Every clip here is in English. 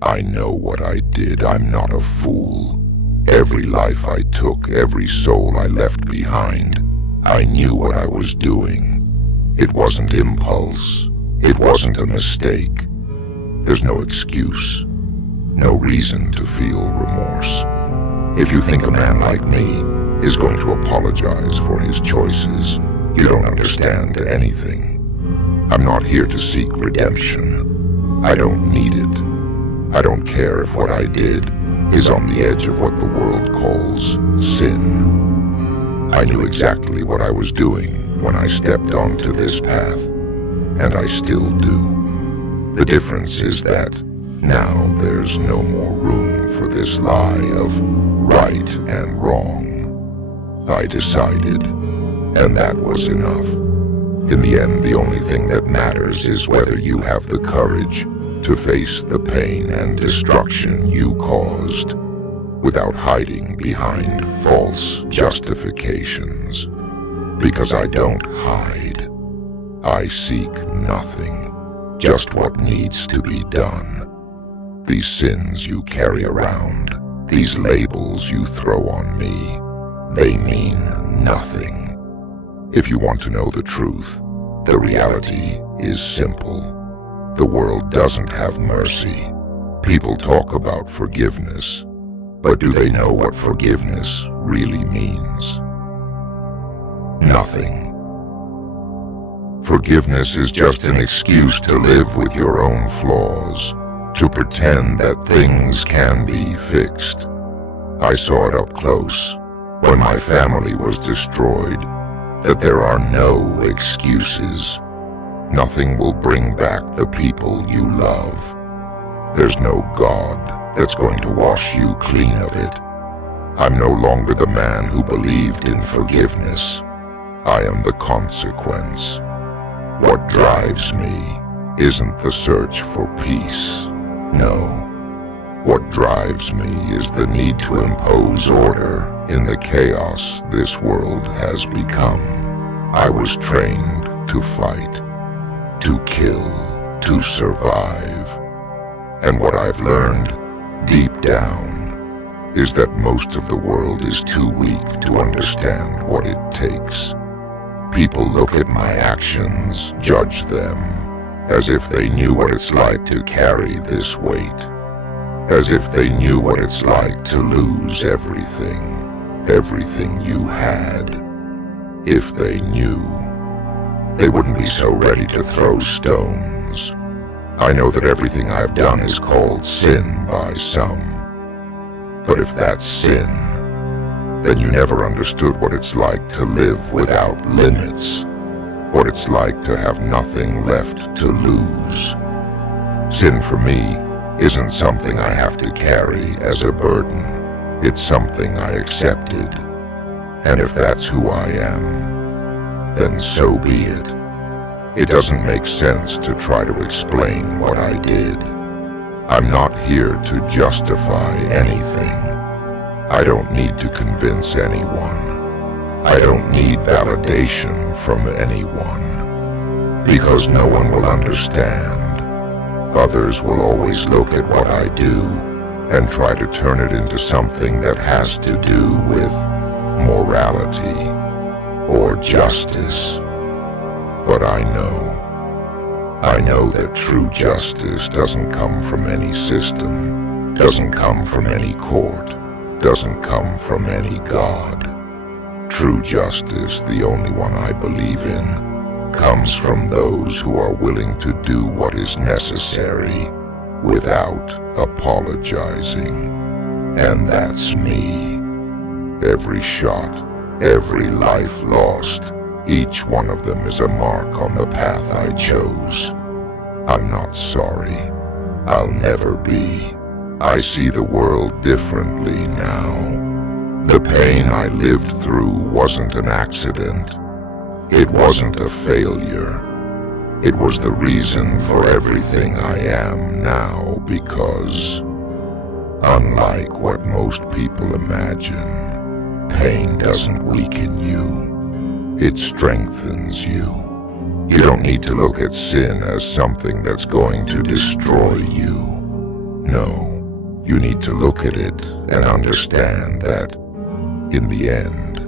I know what I did, I'm not a fool. Every life I took, every soul I left behind, I knew what I was doing. It wasn't impulse, it wasn't a mistake. There's no excuse, no reason to feel remorse. If you think a man like me is going to apologize for his choices, you don't understand anything. I'm not here to seek redemption. I don't need it. I don't care if what I did is on the edge of what the world calls sin. I knew exactly what I was doing when I stepped onto this path, and I still do. The difference is that now there's no more room for this lie of right and wrong. I decided, and that was enough. In the end, the only thing that matters is whether you have the courage to face the pain and destruction you caused without hiding behind false justifications. Because I don't hide. I seek nothing, just what needs to be done. These sins you carry around, these labels you throw on me, they mean nothing. If you want to know the truth, the reality is simple. The world doesn't have mercy. People talk about forgiveness, but do they know what forgiveness really means? Nothing. Forgiveness is just an excuse to live with your own flaws, to pretend that things can be fixed. I saw it up close when my family was destroyed, that there are no excuses. Nothing will bring back the people you love. There's no God that's going to wash you clean of it. I'm no longer the man who believed in forgiveness. I am the consequence. What drives me isn't the search for peace. No. What drives me is the need to impose order in the chaos this world has become. I was trained to fight, to kill, to survive. And what I've learned, deep down, is that most of the world is too weak to understand what it takes. People look at my actions, judge them, as if they knew what it's like to carry this weight. As if they knew what it's like to lose everything you had. If they knew, they wouldn't be so ready to throw stones. I know that everything I've done is called sin by some. But if that's sin, then you never understood what it's like to live without limits. What it's like to have nothing left to lose. Sin for me isn't something I have to carry as a burden. It's something I accepted. And if that's who I am, then so be it. It doesn't make sense to try to explain what I did. I'm not here to justify anything. I don't need to convince anyone. I don't need validation from anyone. Because no one will understand. Others will always look at what I do and try to turn it into something that has to do with morality or justice. But I know that true justice doesn't come from any system, doesn't come from any court, doesn't come from any God. True justice, the only one I believe in, comes from those who are willing to do what is necessary without apologizing. And that's me. Every shot, every life lost, each one of them is a mark on the path I chose. I'm not sorry. I'll never be. I see the world differently now. The pain I lived through wasn't an accident. It wasn't a failure. It was the reason for everything I am now, because, unlike what most people imagine, pain doesn't weaken you. It strengthens you. You don't need to look at sin as something that's going to destroy you. No, you need to look at it and understand that, in the end,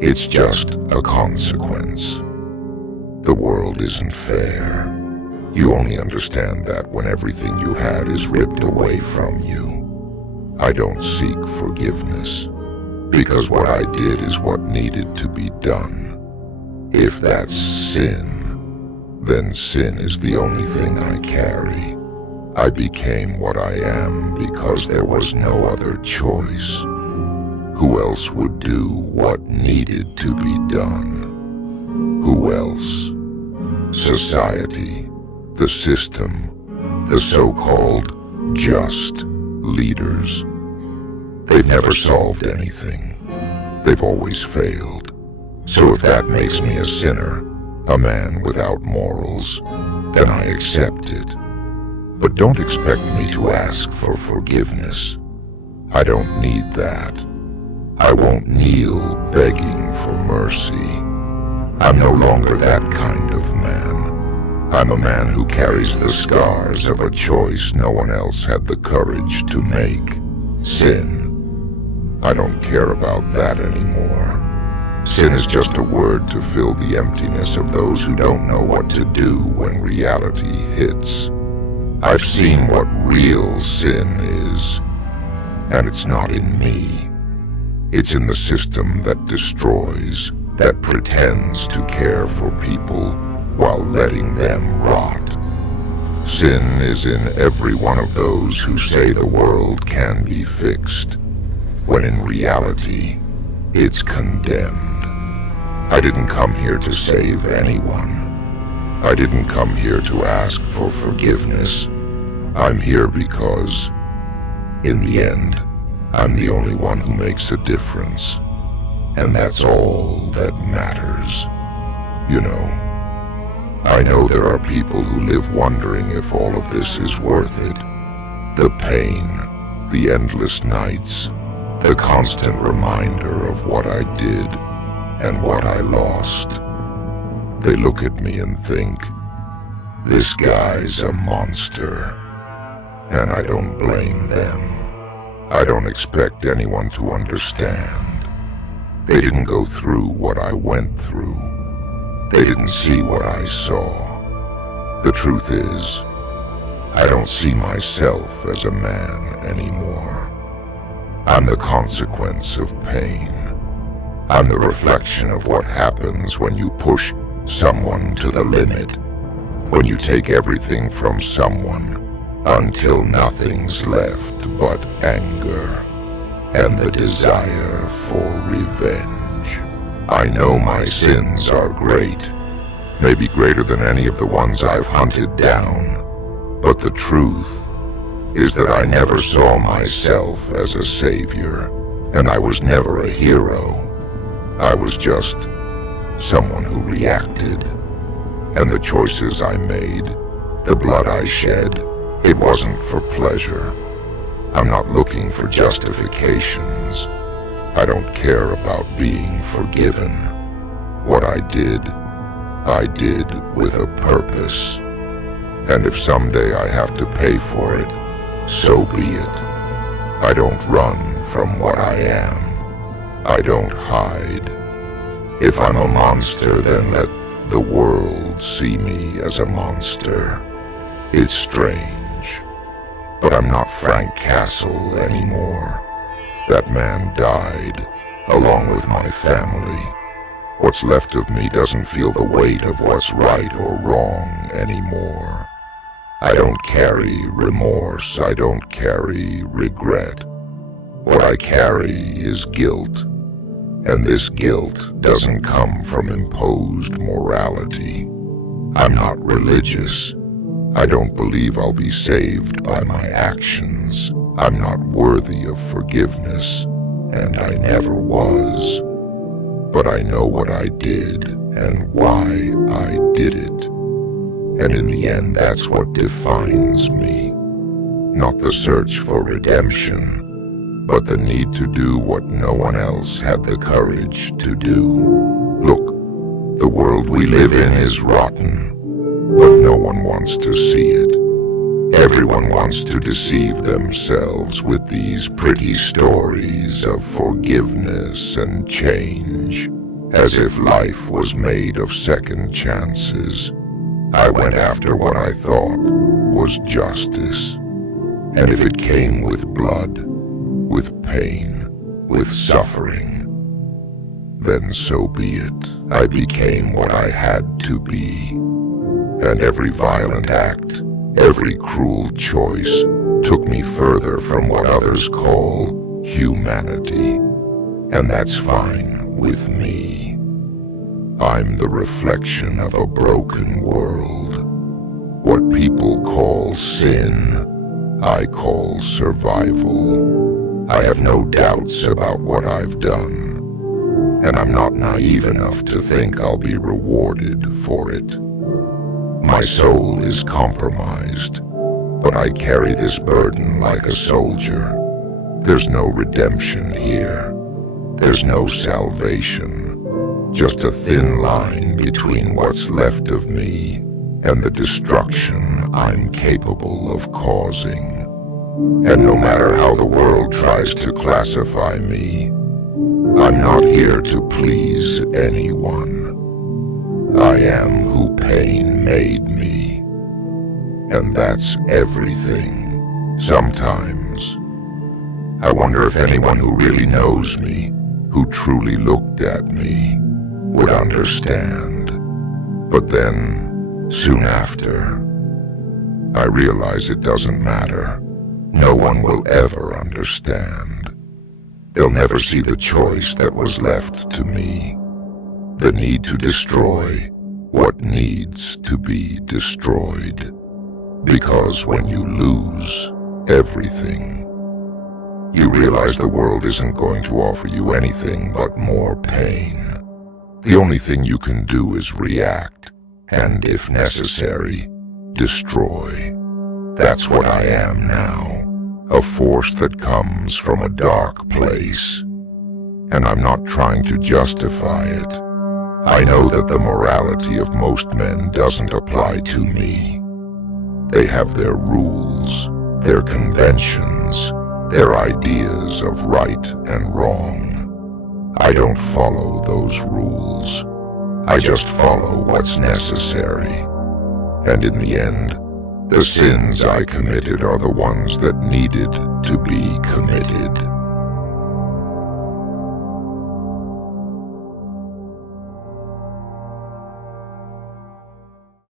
it's just a consequence. The world isn't fair. You only understand that when everything you had is ripped away from you. I don't seek forgiveness, because what I did is what needed to be done. If that's sin, then sin is the only thing I carry. I became what I am because there was no other choice. Who else would do what needed to be done? Who else? Society, the system, the so-called just leaders. They've never solved anything. They've always failed. So if that makes me a sinner, a man without morals, then I accept it. But don't expect me to ask for forgiveness. I don't need that. I won't kneel begging for mercy. I'm no longer that kind of man. I'm a man who carries the scars of a choice no one else had the courage to make. Sin. I don't care about that anymore. Sin is just a word to fill the emptiness of those who don't know what to do when reality hits. I've seen what real sin is, and it's not in me. It's in the system that destroys, that pretends to care for people while letting them rot. Sin is in every one of those who say the world can be fixed, when in reality, it's condemned. I didn't come here to save anyone. I didn't come here to ask for forgiveness. I'm here because, in the end, I'm the only one who makes a difference. And that's all that matters. You know, I know there are people who live wondering if all of this is worth it. The pain, the endless nights, the constant reminder of what I did and what I lost. They look at me and think, this guy's a monster. And I don't blame them. I don't expect anyone to understand. They didn't go through what I went through. They didn't see what I saw. The truth is, I don't see myself as a man anymore. I'm the consequence of pain. I'm the reflection of what happens when you push someone to the limit, when you take everything from someone until nothing's left but anger and the desire for revenge. I know my sins are great, maybe greater than any of the ones I've hunted down, but the truth is that I never saw myself as a savior, and I was never a hero. I was just someone who reacted. And the choices I made, the blood I shed, it wasn't for pleasure. I'm not looking for justifications. I don't care about being forgiven. What I did with a purpose. And if someday I have to pay for it, so be it. I don't run from what I am. I don't hide. If I'm a monster, then let the world see me as a monster. It's strange, but I'm not Frank Castle anymore. That man died, along with my family. What's left of me doesn't feel the weight of what's right or wrong anymore. I don't carry remorse, I don't carry regret. What I carry is guilt, and this guilt doesn't come from imposed morality. I'm not religious. I don't believe I'll be saved by my actions. I'm not worthy of forgiveness, and I never was. But I know what I did and why I did it. And in the end, that's what defines me. Not the search for redemption, but the need to do what no one else had the courage to do. Look, the world we live in is rotten, but no one wants to see it. Everyone wants to deceive themselves with these pretty stories of forgiveness and change, as if life was made of second chances. I went after what I thought was justice, and if it came with blood, with pain, with suffering, then so be it. I became what I had to be, and every violent act, every cruel choice took me further from what others call humanity, and that's fine with me. I'm the reflection of a broken world. What people call sin, I call survival. I have no doubts about what I've done, and I'm not naive enough to think I'll be rewarded for it. My soul is compromised, but I carry this burden like a soldier. There's no redemption here. There's no salvation. Just a thin line between what's left of me and the destruction I'm capable of causing. And no matter how the world tries to classify me, I'm not here to please anyone. I am who pain made me, and that's everything. Sometimes, I wonder if anyone who really knows me, who truly looked at me, would understand. But then, soon after, I realize it doesn't matter. No one will ever understand. They'll never see the choice that was left to me. The need to destroy what needs to be destroyed. Because when you lose everything, you realize the world isn't going to offer you anything but more pain. The only thing you can do is react, and if necessary, destroy. That's what I am now, a force that comes from a dark place. And I'm not trying to justify it. I know that the morality of most men doesn't apply to me. They have their rules, their conventions, their ideas of right and wrong. I don't follow those rules. I just follow what's necessary. And in the end, the sins I committed are the ones that needed to be committed.